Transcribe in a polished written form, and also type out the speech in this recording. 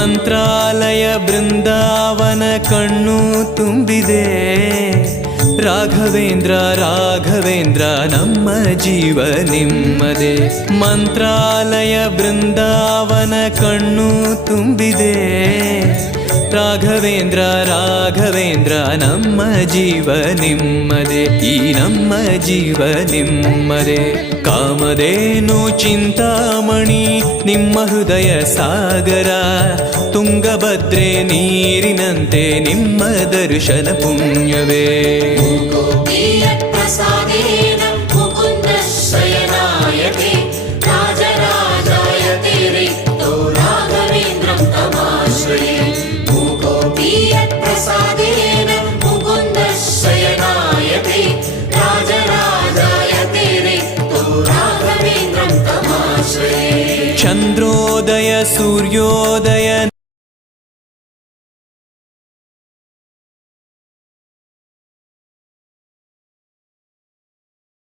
ಮಂತ್ರಾಲಯ ಬೃಂದಾವನ ಕಣ್ಣು ತುಂಬಿದೆ. ರಾಘವೇಂದ್ರ ರಾಘವೇಂದ್ರ ನಮ್ಮ ಜೀವ ನಿಮ್ಮದೇ. ಮಂತ್ರಾಲಯ ಬೃಂದಾವನ ಕಣ್ಣು ತುಂಬಿದೆ. ರಾಘವೇಂದ್ರ ರಾಘವೇಂದ್ರ ನಮ್ಮ ಜೀವ ನಿಮ್ಮದೇ. ಈ ನಮ್ಮ ಜೀವ ನಿಮ್ಮದೇ. ಕಾಮಧೇನು ಚಿಂತಾಮಣಿ ನಿಮ್ಮ ಹೃದಯ ಸಾಗರ. ತುಂಗಭದ್ರೆ ನೀರಿನಂತೆ ನಿಮ್ಮ ದರ್ಶನ ಪುಣ್ಯವೇ. ಚಂದ್ರೋದಯ ಸೂರ್ಯೋದಯ